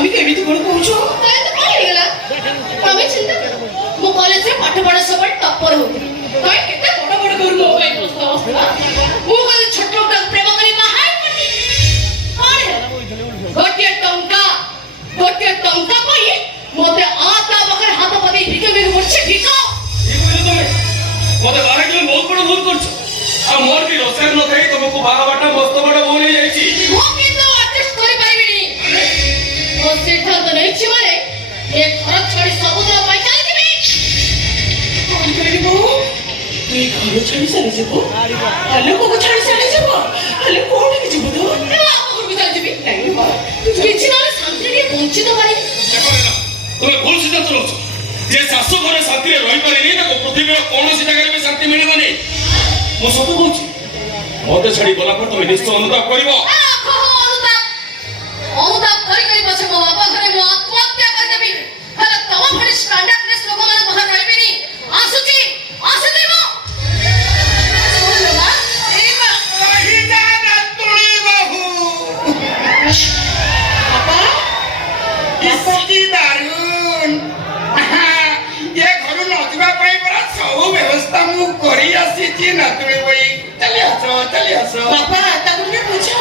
स्वामी केमिति कोन कहूछो काय तो काय हेगला तमे चिंता मो कॉलेज रे पाठ पढ़ा सब टॉपर हो काय केते बड़ बड़ कर मो भाई दोस्त अवस्था मो कल छोटो का प्रेम करी बाहर पड़ी गोटे टंका कोई मोते आता बकर हाथ पदे भिके में पड़छे भिको ई बोले तमे मते बारे के बहुत बड़ भूल करछ आ मोर भी रोसर न थाई तुमको बागा बाटा मस्त बड़ बोल ही जाईची मो के तो एडजस्ट करि पाइबिनी ओ सिद्धांत नहीं छी माने ए घर छोड़ी समुद्र पाई चली जिबी कोन करिबो तू घर छाड़ी चली जेबो हले को छाड़ी चली जेबो हले कोन के जेबो तो ए आपको भी चली जिबी नहीं बा तू किछि ना शांति रे बंचित पारी देखो ना तुम भूल सिद्धांत रहुछ जे सासु घरे शांति रे रहि पारिनी ताको पृथ्वी रो कोनोसी जगह रे शांति मिलिबनी मो सत कहूची मते छाड़ी गला पर तुम निश्चय अनुताप करिवो अनुताप करी करी पछे मो बाबा घरे मो आत्महत्या कर देबी हले तम भली स्टैंडर्डनेस लोक माने बाहर रहिबेनी आसुची आसुची मो सुन लो बा ए बा रही जा नतुणी बहू पापा इसकी दारुण ये घरु न जिबा पई बरा सब व्यवस्था मु करी आसीची नतुणी बई चली आसो पापा ताकू के पूछा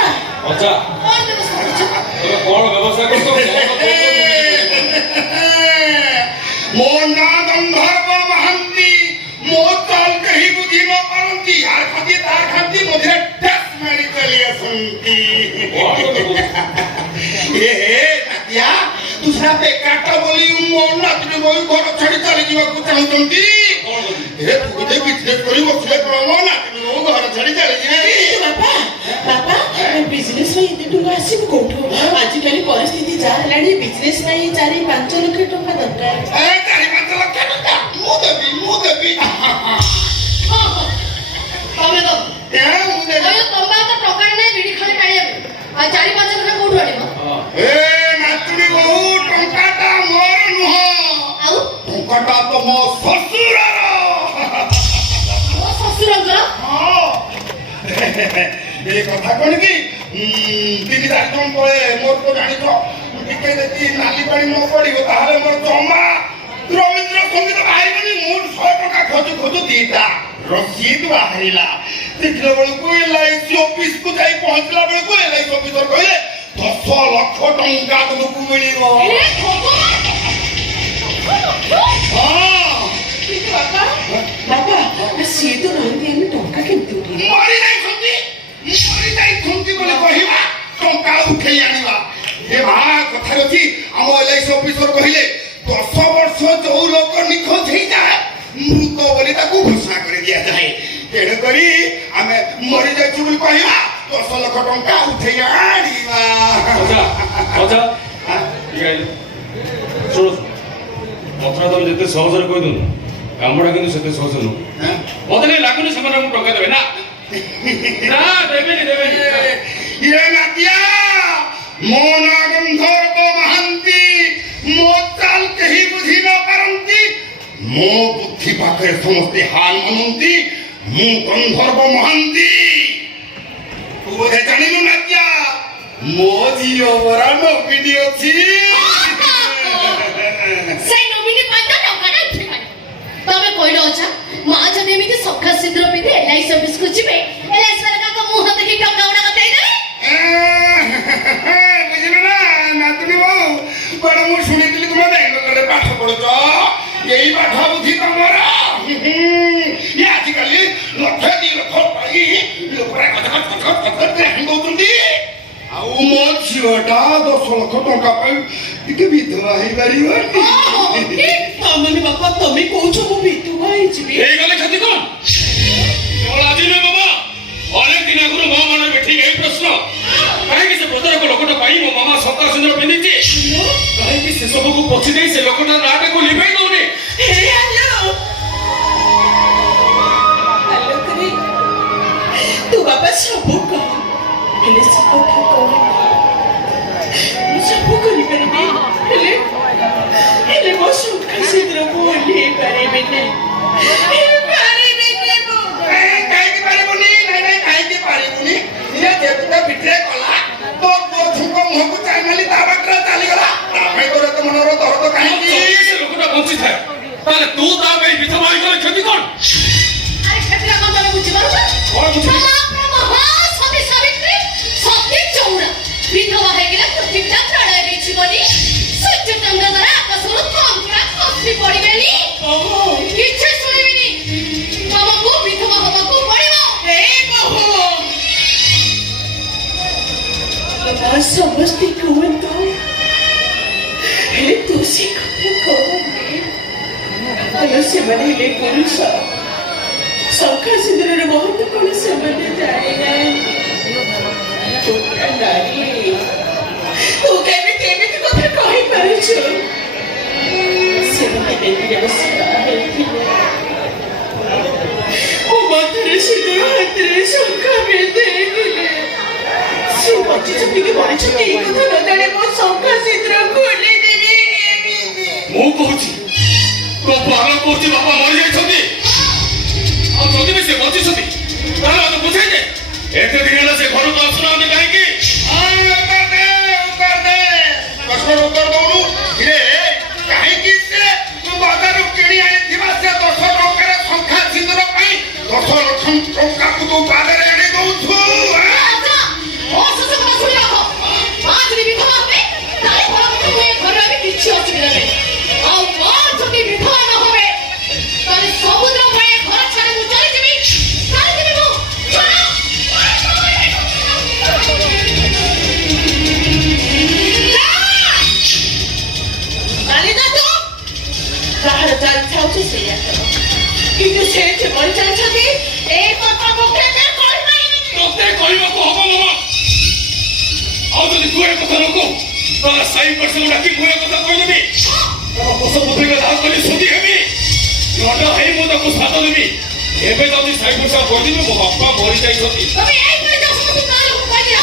अच्छा कौन व्यवस्था करछ तुम कोन व्यवस्था करछो मो ना गंधर्व महंती मो चाल कही बुझी न पारंती यार खाती तार खाती मुझे टस मारी चली आसंती ए नातिया दूसरा पे काटा बोली मो नातुणी बई घर छाड़ी चली जीवा को चाहतंती ए तू के बिजनेस करी बसले प्रमो नातुणी बई घर छाड़ी चली जीवे पापा पापा बिजनेस में इते टुका आसीब कोठो आज काली परिस्थिति जा हलाडी बिजनेस में 4-5 लाख टका दरकार ए 4-5 लाख टका मु देबी तमे तो ए मु देबी अयो तंबा तो टका नै बिडी खाली काढिया आ 4-5 लाख कोठु आनिबो ए नातुणी बहु टंकाटा मोर नुह आउ टंकाटा तो मो ससुरर ओ ससुरंकर हां ए कथा कोन की 3-4 दिन परे मोर को जानि तो टिके देती नाली पानी न पड़िबो ताहाले मोर जमा रविंद्र संगीत बाहिरनी मोर 100 टका खोजु दीता रसीद बाहरिला देखला बेलकु एलआईसी ऑफिस को जाई पहुंचला बेलकु एलआईसी ऑफिसर कहले 10 लाख टंका तुमको मिलिबो ए भगवान हां पापा पापा से तो नहीं हम टका केमति उठी मरि जाई खुंती बोले कहिबा टंका उठे आनिबा हे भा कथा अछि हम एलआईसी ऑफिसर कहिले 10 वर्ष जो लोक निखोज हे जाए मृत बोली ताकू घोषणा कर दिया जाए तेण करी हमें मरि जाई छु बोली कहिबा 10 लाख टंका उठे आनिबा अच्छा ठीक है सुनो मथुरा तुम जिते सहज रे कहि दनु कामडा किनु सेते सहज नु मते नै लागुनी समय मु टका देबे ना ना देबे ये नातिया मो ना गंधर्व महंती मो चाल कही बुझी न पारंती मो बुद्धि पाखे समस्ते हाल मनंती मु गंधर्व महंती तू बोधे जानिनु नातिया मो जियो बरा नो वीडियो छी से नोमिनी पाता टका नै उठे पानी तमे कइलो अच्छा मां जने एमिति सखा सिद्र पिते एलआईसी ऑफिस को जिबे एलआईसी वाला का मुंह देखि टका उडा कते देबे बुझिलो ना नातुनी बहु बड़ा मु सुनितिली तुम बेंगलोर पाठ पढुछ यही पाठ बुझी तमरा ये आजकल लक्ष 2 लक्ष पाई लोकरा कथा हेंगो तुंदी आउ मो झियोटा 10 लाख टका पाई टिके विधवा हे परिबो हमने पापा तमे कहूछो मु बितु भाई जिबी ए गले खति कोन केवल आज नै बाबा अनेक दिन आगुर मो मन बैठी गई प्रश्न काहे कि से ब्रदर को लोकटा पाई मो मामा सता सुंदर पिंदिची काहे कि से सब को पछी देई से लोकटा नाटे को लिबाई दउनी हे हेलो करे तू बाबा सब को हेले सब को सब करी परबे हेले मो सुट कैसे द्र बोले परबे ने काहे कि पारिबोनी नै काहे कि पारिबोनी ये देवता बिट्रे कला तो छुको मुह को चाइनाली ताबकरा चाली गला ସମସ୍ତେ କୁହନ୍ତୁ ହେଲେ ତୁ ସେ କଥା କହନି। ହେଲେ ସେମାନେ ହେଲେ ପୁରୁଷ, ଶଙ୍ଖା ସିନ୍ଦୁରର ମହତ୍ଵ କଣ ସେମାନେ ଜାଣିନାହାନ୍ତି। ତୁ ନାରୀ, ତୁ କେମିତି ଏମିତି କଥା କହିପାରୁଛୁ? ସେମାନେ ବେଦିରେ ବସି ବାହା ହେଇଥିଲେ, ମୋ ମଥରେ ସିନ୍ଦୁର ହାତରେ ଶଙ୍ଖା ପିନ୍ଧେଇଥିଲେ। ସେ ବଞ୍ଚିଛନ୍ତି କି ମରିଛନ୍ତି ଏଇ କଥା ନ ଜାଣି ମୋ ଶଙ୍ଖା ସିନ୍ଦୁର ଖୋଲିଦେବି କେମିତି? ମୁଁ କହୁଛି ତୋ ବାବା କହୁଛି ବାପା ମରିଯାଇଛନ୍ତି, ଆଉ ଯଦି ବି ସେ ବଞ୍ଚିଛନ୍ତି ତାହେଲେ ମୋତେ ବୁଝାଇ ଦେ। ଏତେ ଦିନ ହେଲା ସେ ଘରକୁ ଆସୁନାହାନ୍ତି କାହିଁକି? ପ୍ରଶ୍ନର ଉତ୍ତର ଦଉନୁ। କାହିଁକି ସେ ବଜାରରୁ କିଣି ଆଣିଥିବା ସେ 10 ଟଙ୍କାର ଶଙ୍ଖା ସିନ୍ଦୁର ପାଇଁ 10 ଲକ୍ଷ ଟଙ୍କାକୁ ତୁ ବାଦରେ ଆଣି ଦଉଛୁ? କିଛି ଅସୁବିଧା ନାହିଁ। ଆଉ ଯଦି ବିଧବା ନ হবে ତାହେଲେ ସମୁଦ୍ର ଭଳି ଘର ଛାଡ଼ି ମୁଁ ଚାଲିଯିବି। ଚାଲିଯିବି ମୁଁ। ମାଲିକା ତୁ କାହାର ଚାଲି ଥାଉଛି ସେଇଆ କର, କିନ୍ତୁ ସେ ଯେ ମରିଯାଇଛନ୍ତି ଏଇ କଥା ମୁଁ କେବେ କହିପାରିବିନି। ତୋତେ କହିବାକୁ ହବ ମାମା। ଆଉ ଯଦି ତୁ ଏ କଥା ନ କହୁ ତାହେଲେ ସାଇ ପର୍ସକୁ ଡାକି ମୁଁ ଏ କଥା କହିଦେବି। ତମ ପଶୁପତ୍ରୀଙ୍କ ଦାହ କରି ଶୋଧି ହେବି। ନଟ ହେଇ ମୁଁ ତାକୁ ସାଥ ଦେବି। ଏବେ ଯଦି ସାଇ ପର୍ସା କହିଦେବି ମୋ ବାପା ମରିଯାଇଛନ୍ତି। ତମେ ଏଇପରି ଯାଅ ସମସ୍ତଙ୍କୁ କାହାକୁ କହିବି।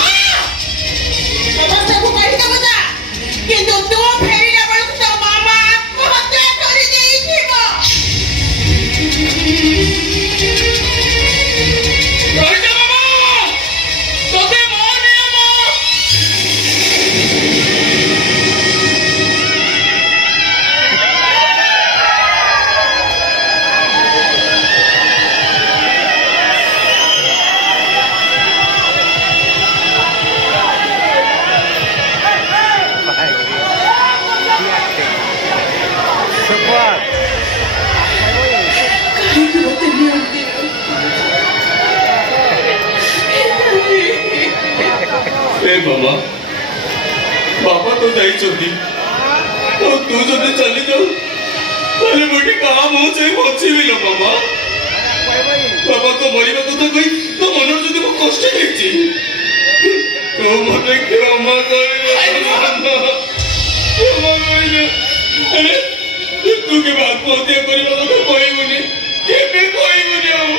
ସମସ୍ତଙ୍କୁ କହିଦେବ ଯା, କିନ୍ତୁ ତୁ ଫେରିଲା ବେଳକୁ ତୋ ମାମା ଆତ୍ମହତ୍ୟା କରିଦେଇଥିବ। ରହିଯା ମାମା, ତୋତେ ମୋ ନିୟମ। କାହିଁକି ମୋତେ ନିଅନ୍ତି? ଏ ମାମା, ବାପା ତ ଯାଇଛନ୍ତି, ଆଉ ତୁ ଯଦି ଚାଲିଯାଉ ତାହେଲେ ମୁଁ ଏଠି କାହା ମୁହଁ ଚାହିଁ ବଞ୍ଚିବି ଲୋ ମାମା। ବାବା ତ ମରିବା କଥା କହି ତୋ ମନରେ ଯଦି ମୁଁ କଷ୍ଟ ଦେଇଛି ତୁ ମତେ କ୍ଷମା କରିଦେ ମାମା, କ୍ଷମା କରିଦେ। ଆରେ ତୁ କେବେ ଆତ୍ମହତ୍ୟା କରିବା କଥା କହିବୁନି, କେବେ କହିବୁନି ଆଉ।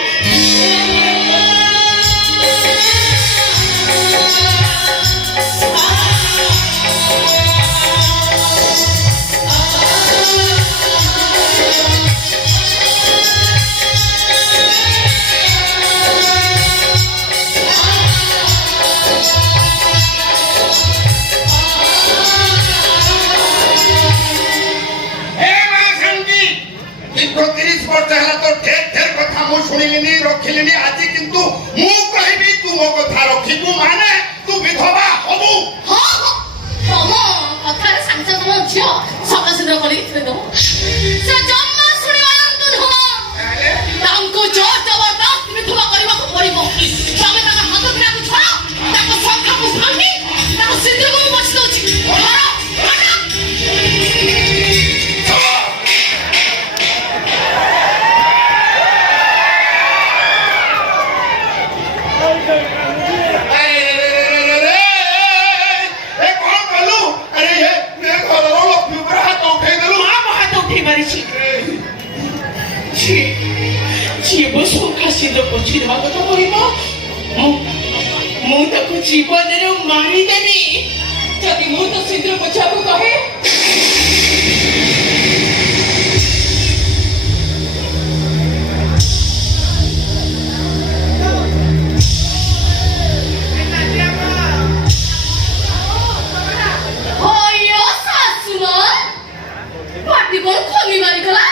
ଦୀର୍ଘ 30 ବର୍ଷ ହେଲା ତ ଢେର କଥା ମୁଁ ଶୁଣିଲିନି, ରଖିଲିନି। ଆଜି କିନ୍ତୁ ମୁଁ କହିବି ତୁ ମୋ କଥା ରଖିବୁ ମାନେ ତୁ ବିଧବା ହବୁ। ତମ କଥାରେ ସାଙ୍ଗେ ସାଙ୍ଗେ ତମ ଝିଅ ସକା ସିନ୍ଦୁର କରିକି ଥୋଇଦବ। ସେ ଜମା ଶୁଣିବାର ନୁହଁ। ତାଙ୍କୁ ଜୋର ଜବରଦସ୍ତ ବିଧବା କରିବାକୁ ପଡିବ। ତମେ ତାଙ୍କ ହାତ ଧରାକୁ ଛାଡ଼, ତାଙ୍କ ଶଙ୍ଖାକୁ ଭାଙ୍ଗି ତାଙ୍କ ସିନ୍ଦୁରକୁ ମୁଁ ବସି ଦଉଛି। ମୁଁ ତାକୁ ଜୀବନରେ ମାରିଦେବି ଯଦି ମୁଁ ତ ସିନ୍ଦୁର ପୋଛାକୁ କହେ। ପାଟି କଣ ଖୋଲି ମାରିଗଲା?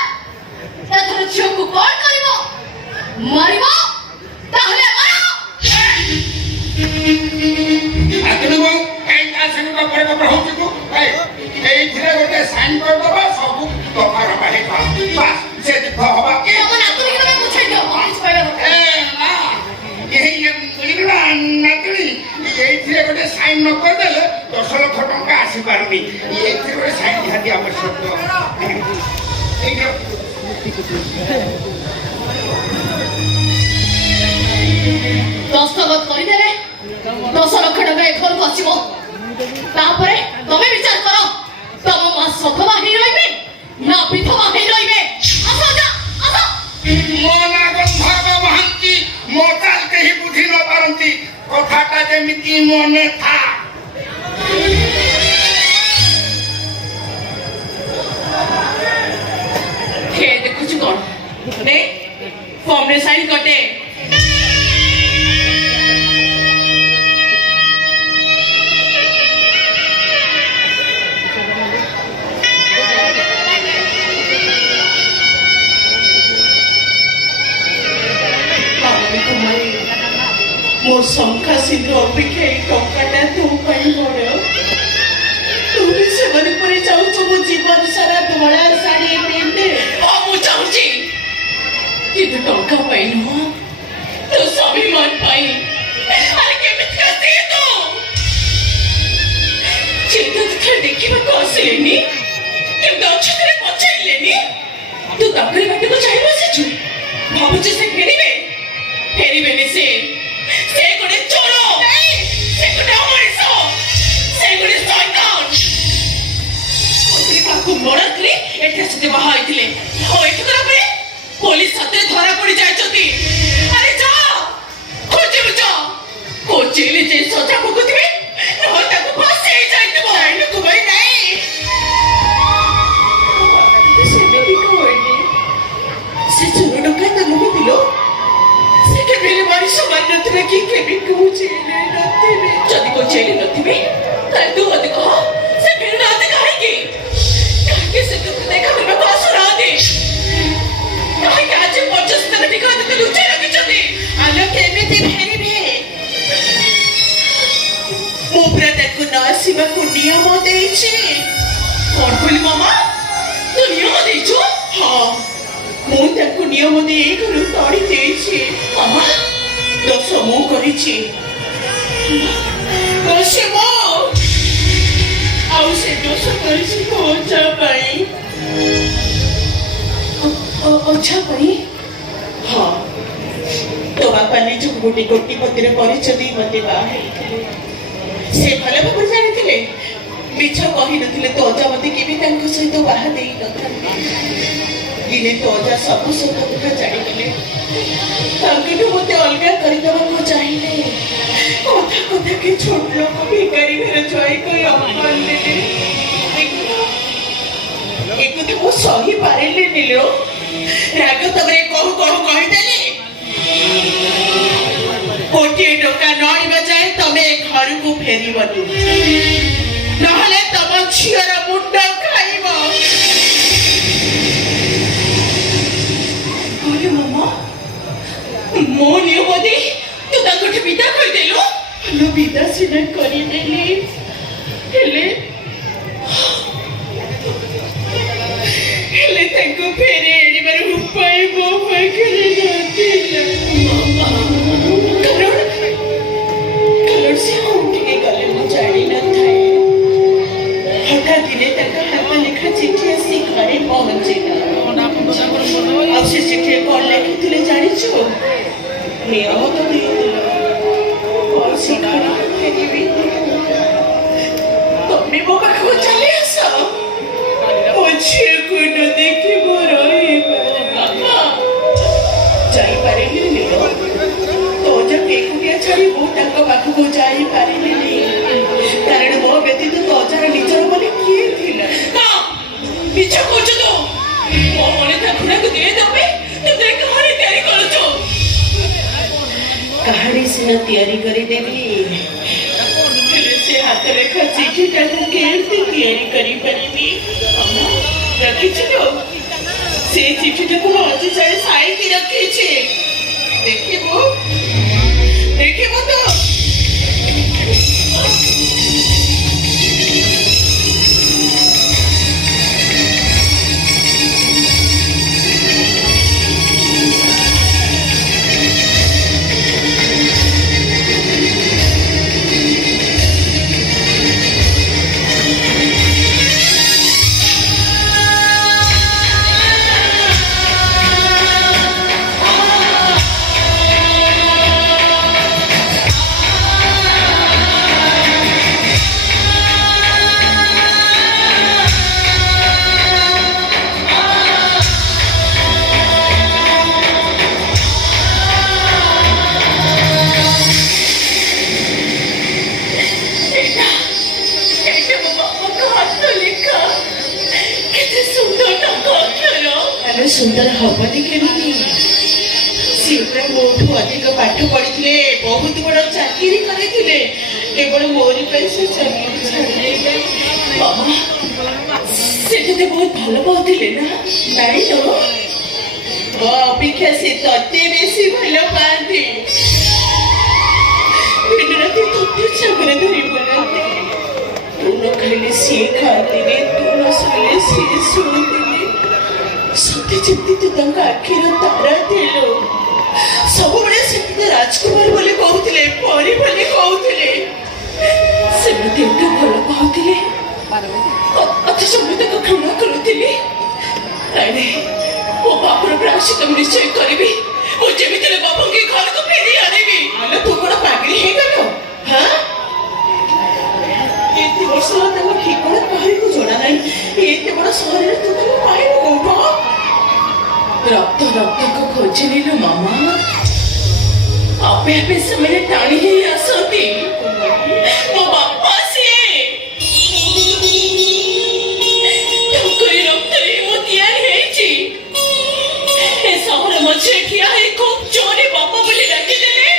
ଏଥର ଝିଅକୁ କଣ କରିବ? ମାରିବ? ତାହେଲେ ମାର। এইଥିରେ ଗୋଟେ ସାଇନ୍ କରିଦବା, ସବୁ ଦଫା ରଫା ହେଇଯିବ। ବାସ୍ ସେ ଦୀର୍ଘ ହବା କି ତମ ନାତୁଣୀକି ତମେ ବୁଝେଇ ଦିଅ। କିଛି କହିବା କଥା ନାତୁଣୀ, ଏଇଥିରେ ଗୋଟେ ସାଇନ୍ ନ କରିଦେଲେ 10 ଲକ୍ଷ ଟଙ୍କା ଆସିପାରୁନି ଏଥିରେ ଗୋଟେ ସାଇଡ୍ ନିହାତି ଆବଶ୍ୟକ। ଏଇଟା ଦସ୍ତଖତ କରିଦେଲେ 10 ଲକ୍ଷ ଟଙ୍କା ଏ ଘରକୁ ଆସିବ। ତାପରେ ତମେ ବିଚାର କର ତମ ମା ସଧବା ହେଇ ରହିବେ ନା ବିଧବା ହେଇ ରହିବେ। ଆସ ଯା ଆସ। ମୋ ନାଁ ଗନ୍ଧର୍ବ ମହାନ୍ତି, ମୋ ଚାଲ କେହି ବୁଝି ନ ପାରନ୍ତି, କଥାଟା ଯେମିତି ମନେ ଥା। ହେ ଦେଖୁଛୁ କଣ ନେ ଫର୍ମରେ ସାଇନ୍ କରିଦେ। ମୋ ଶଙ୍ଖା ସିନ୍ଦୁର ଅପେକ୍ଷା ଏଇ ଟଙ୍କାଟା ତୋ ପାଇଁ ବଡ଼। ତୁ ବି ସେମାନେ ପରେ ଚାହୁଁଛୁ ମୋ ଜୀବନ ସାରା ଧଳା ଶାଢ଼ୀ ପିନ୍ଧେ। ହଁ ମୁଁ ଚାହୁଁଛି କିନ୍ତୁ ଟଙ୍କା ପାଇଁ ନୁହଁ, ତୋ ସ୍ୱାଭିମାନ ପାଇଁ। ଆରେ କେମିତି ଆସେ ତୁ ଚିନ୍ତା ଦେଖିବାକୁ ଆସିଲେନି କିନ୍ତୁ ଅଛତରେ ପଚାରିଲେନି। ତୁ ତାଙ୍କରି ବାଟକୁ ଚାହିଁ ବସିଛୁ, ଭାବୁଛୁ ସେ ଫେରିବେନି। ସେ ଗୋଟେ ଚୋର, ସେ ଗୋଟେ ଅମଣିଷ, ସେ ଗୋଟେ ଶୈତାନ। କାହାକୁ ମର୍ଡର କରି ଏଠି ଆସିତେ ବାହା ହେଇଥିଲେ ଆଉ ଏଠିକାର ପରେ ପୋଲିସ ହାତରେ ଧରା ପଡି ଯାଇଛନ୍ତି। ଆରେ ଯା ଖୋଜିବୁ ଯା, ଖୋଜିଲେ ଯେ ସଜା ଭୋଗୁଥିବେ ନହେଲେ ତାକୁ ଫାଶୀ ହେଇଯାଇଥିବ। ଜାଣିଲୁ ଭାଇ ନାଇଁ ସେମିତି କହିନି। ସେ ଚୋର ଡକାୟତ ନୁହଁ ଦିଲୋ, ସେ କେବେ ମଣିଷ ମାରି ନଥିବେ କି କେବେ କୋଉ ଜେଲରେ ନଥିବେ। ଯଦି କୋଉ ଜେଲରେ ନଥିବେ ତାହେଲେ ତୁ ମୋତେ କହ ସେ ଫେରୁନାହାନ୍ତି କାହିଁକି? କାହିଁକି ସେ ତୋତେ ଦେଖା କରିବାକୁ ଆସୁନାହାନ୍ତି? କାହିଁକି ଆଜି ପର୍ଯ୍ୟନ୍ତ ଠିକ ତୋତେ ଲୁଚାଇ ରଖିଛନ୍ତି? ଆଲୋ କେମିତି ଫେରିବେ? ମୁଁ ପୁରା ତାକୁ ନ ଆସିବାକୁ ନିୟମ ଦେଇଛି। କଣ କହିଲି ମାମା? ତୁ ନିୟମ ଦେଇଛୁ? ହଁ ମୁଁ ତାକୁ ନିୟମ ଦେଇ ଘରୁ ତଡ଼ି ଦେଇଛି। ମାମା ଦୋଷ ମୁଁ କରିଛି, ଦୋଷ ମୁଁ। ଆଉ ସେ ଦୋଷ କରିଛି ମୋ ଅଜା ପାଇଁ। ଅଜା ପାଇଁ? ହଁ ତୋ ବାପା ନିଜକୁ ଗୋଟେ କୋଟିପତିର ପରିଚୟ ଦେଇ ମତେ ବାହା ହେଇଥିଲେ। ସେ ଭଲ ଭାବରେ ଜାଣିଥିଲେ, ମିଛ କହିନଥିଲେ ତୋ ଅଜା ମତେ କେବେ ତାଙ୍କ ସହିତ ବାହା ଦେଇନଥାନ୍ତି। ଦିନେ ତୋ ଅଜା ସବୁ ସତ କଥା ଜାଣିଗଲେ, ତାଙ୍କଠୁ ମତେ ଅଲଗା କରିଦେବାକୁ ଚାହିଁଲେ। କଥାକେ ଛୋଟ ଲୋକ ଭିକାରୀ ଘର ଜୟ କରି ଅପମାନିଲେ। ଏକଥା ମୁଁ ସହି ପାରିଲିନି ଲୋ। ରାଗ ତମରେ କହୁ କହିଦେଲି କୋଟିଏ ଟଙ୍କା ନ ଆଣିବା ଯାଏ ତମେ ଘରକୁ ଫେରିବନି, ନହେଲେ ତମ ଝିଅର ମୁଣ୍ଡ ଖାଇବ। ମାମା ମୋ ନିୟମ ଦେଇ ତୁ ତାଙ୍କଠୁ ବିଦା କରିଦେଲୁ? ବିଦା ସିନା କରିଦେଲି, ହେଲେ ତାଙ୍କୁ ଫେରେ ଆଣିବାର ଉପାୟ ମୋ ପାଖରେ ନଥିଲା। କାରଣ ସେ କୋଉଠିକି ଗଲେ ମୁଁ ଜାଣିନଥାଏ। ହଠାତ୍ ଦିନେ ତାଙ୍କ ହାତ ଲେଖା ଚିଠି ଆସି ଘରେ ପହଞ୍ଚିଲା। ଆଉ ସେ ଚିଠିରେ କଣ ଲେଖିଥିଲେ ଜାଣିଛୁ? ନିୟମ ତ ଦେଇଥିଲ, ତମେ ମୋ ପାଖକୁ ଚାଲି ଆସ, ମୋ ଝିଅକୁ ନ ଦେଖି ମୁଁ ଯାଇପାରିଲିନି। ତୋ ଅଜାକୁ ଏକୁଟିଆ ଛାଡ଼ି ମୁଁ ତାଙ୍କ ପାଖକୁ ଯାଇପାରିଲିନି, କାରଣ ମୋ ବ୍ୟତୀତ ତୋ ଅଜାର ନିଜର ବୋଲି କିଏ ଥିଲା? ମିଛ କହୁଛୁ ତୁ। ମୋ ମନେ ତା ଘୋଡ଼ାକୁ ଦେଇଦେବେ ତୁ କାହାଣୀ ତିଆରି କରୁଛୁ। କାହାଣୀ ସିନା ତିଆରି କରିଦେବି, ହେଲେ ସେ ହାତ ଲେଖା ଚିଠିଟାକୁ କେମିତି ତିଆରି କରିପାରିବି? ରଖିଛୁ ତ ସେ ଚିଠିଟାକୁ ମୁଁ ଆଜି ଯାଏ ସାଇତି ରଖିଛି। ଦେଖିବୁ ତ। ସୁନ୍ଦର ହବନି କେମିତି? ସିଏ ପୁରା ମୋଠୁ ଅଧିକ ପାଠ ପଢିଥିଲେ, ବହୁତ ବଡ ଚାକିରି କରିଥିଲେ, କେବଳ ମୋରି ପାଇଁ ସେ ଚାକିରି ଛାଡ଼ିଦେଲେ। ମାମା ସେ ତତେ ବହୁତ ଭଲ ପାଉଥିଲେ ନା? ନାଇଁ ତ, ମୋ ଅପେକ୍ଷା ସେ ତତେ ବେଶୀ ଭଲ ପାଆନ୍ତି। ଦିନ ରାତି ତତେ ଛାଗରେ ଧରି ବୁଲନ୍ତି। ତୁ ନ ଖାଇଲେ ସିଏ ଖାଆନ୍ତିନି, ତୁ ନ ଶୋଇଲେ ସିଏ ଶୁଣନ୍ତିନି। ସତେ ଯେମିତି ତୁ ତାଙ୍କ ଆଖିର ତାରା ଥିଲୁ। ସବୁବେଳେ ସେମିତି ରାଜକୁମାର ବୋଲି କହୁଥିଲେ, ପରି ବୋଲି କହୁଥିଲେ। ସେମିତି ଏତେ ଭଲ ପାଉଥିଲେ, ଅଥଚ ମୁଁ ତାକୁ ଘୃଣା କରୁଥିଲି। ନାଇଁ, ମୋ ବାପର ପ୍ରାୟଶ୍ଚିତ ମୁଁ ନିଶ୍ଚୟ କରିବି। ମୁଁ ଯେମିତି ହେଲେ ବାପାଙ୍କୁ ଘରକୁ ଫେରି ଆଣିବି। ଆଲୋ ତୁ କଣ ପାଗଳି ହେଇଗଲୁ? ହଁ, ଏତେ ବର୍ଷ ହେଲା ତାଙ୍କ ଠିକଣା କାହାରିକୁ ଜଣା ନାହିଁ। ଏତେ ବଡ ସହରରେ ତୁ ତାକୁ ପାଇବୁ କୋଉଠୁ? ରକ୍ତ ରକ୍ତକୁ ଖୋଜିନିଲୁ ମାମା, ଆପେ ଆପେ ସେମାନେ ଟାଣି ହେଇ ଆସନ୍ତି। ମୋ ବାପା ସିଏ ତାଙ୍କରି ରକ୍ତରେ ମୁଁ ତିଆରି ହେଇଛି। ଏ ସହର ମଝିରେ ଠିଆ ହେଇ ଖୁବ୍ ଜୋରେ ବାପା ବୋଲି ଡାକିଦେଲେ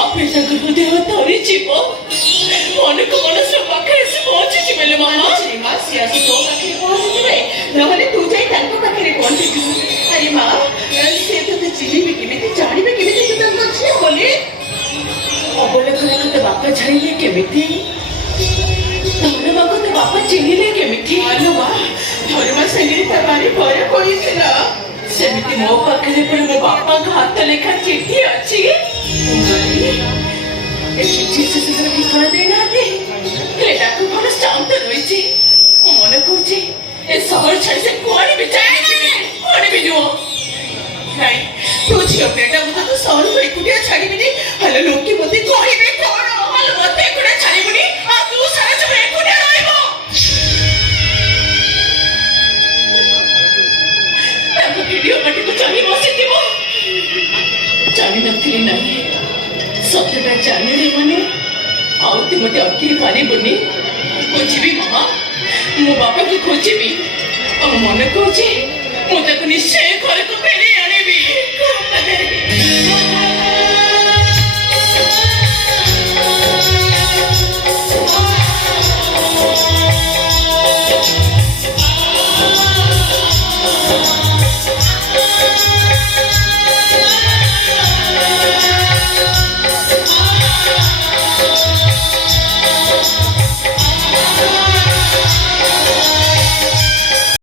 ଆପେ ତାଙ୍କ ହୃଦୟ ଥରିଯିବ। ମନକୁ ମନୁଷ୍ୟ ପାଖରେ ସେ ପହଞ୍ଚିଯିବେ ଲୋ ମାମା। ସିଏ ଆସି ତୋ ପାଖରେ ପହଞ୍ଚିଯିବେ, ନହେଲେ ତୁ ଯାଇ ତାଙ୍କ ପାଖରେ ପହଞ୍ଚିଯିବୁ। ଆରେ ମା, ସେ ତତେ ଚିହ୍ନିବେ କେମିତି, ଜାଣିବେ କେମିତି ତୁ ତାଙ୍କ ଝିଅ ବୋଲି? ଅବଲେଖରେ ତୋ ବାପା ଛାଡ଼ିଲେ କେମିତି? ଧର୍ମାକୁ ତୋ ବାପା ଚିହ୍ନିଲେ କେମିତି? ଆଲୋ ମା, ଧର୍ମା ସାଙ୍ଗରେ ତା ଭାରି ଭୟ ପଡ଼ିଥିଲା। ସେମିତି ମୋ ପାଖରେ ପୁଣି ମୋ ବାପାଙ୍କ ହାତ ଲେଖା ଚିଠି ଅଛି। ଏ ଚିଠି ସେ ସେଦିନ ଠିକଣା ଦେଇନାହାନ୍ତି, ହେଲେ ତାକୁ ଭଲ ଶାନ୍ତ ରହିଛି। ମୁଁ ମନେ କରୁଛି ଏ ସହର ଛାଡ଼ି ସେ କୁଆଡ଼େ ବି ଯାଇନି, କୁଆଡ଼େ ବି ନୁହଁ। ନାଇଁ, ତୁ ଝିଅ ପିଲାଟା, ମୁଁ ତ ସହରକୁ ଏକୁଟିଆ ଛାଡ଼ିବିନି। ହେଲେ ଲୋକେ ମତେ କହିବେ କଣ? ହେଲେ ମତେ ଏକୁଟିଆ ଛାଡ଼ିବୁନି, ଆଉ ତୁ ସାରା ଜୀବନ ଏକୁଟିଆ ରହିବ। ତାଙ୍କ ଭିଡିଓ ପାଟିକୁ ଚାଲି ବସିଥିବ। ଜାଣିନଥିଲି ନାହିଁ, ସତଟା ଜାଣିଲି ମାନେ ଆଉ ତୁ ମତେ ଅଟକେଇ ପାରିବୁନି। ମୁଁ ଯିବି ମାମା, ମୋ ବାପାକୁ ଖୋଜିବି। ଆଉ ମନେ କହୁଛି ମୁଁ ତାକୁ ନିଶ୍ଚୟ ଘରକୁ ଫେରି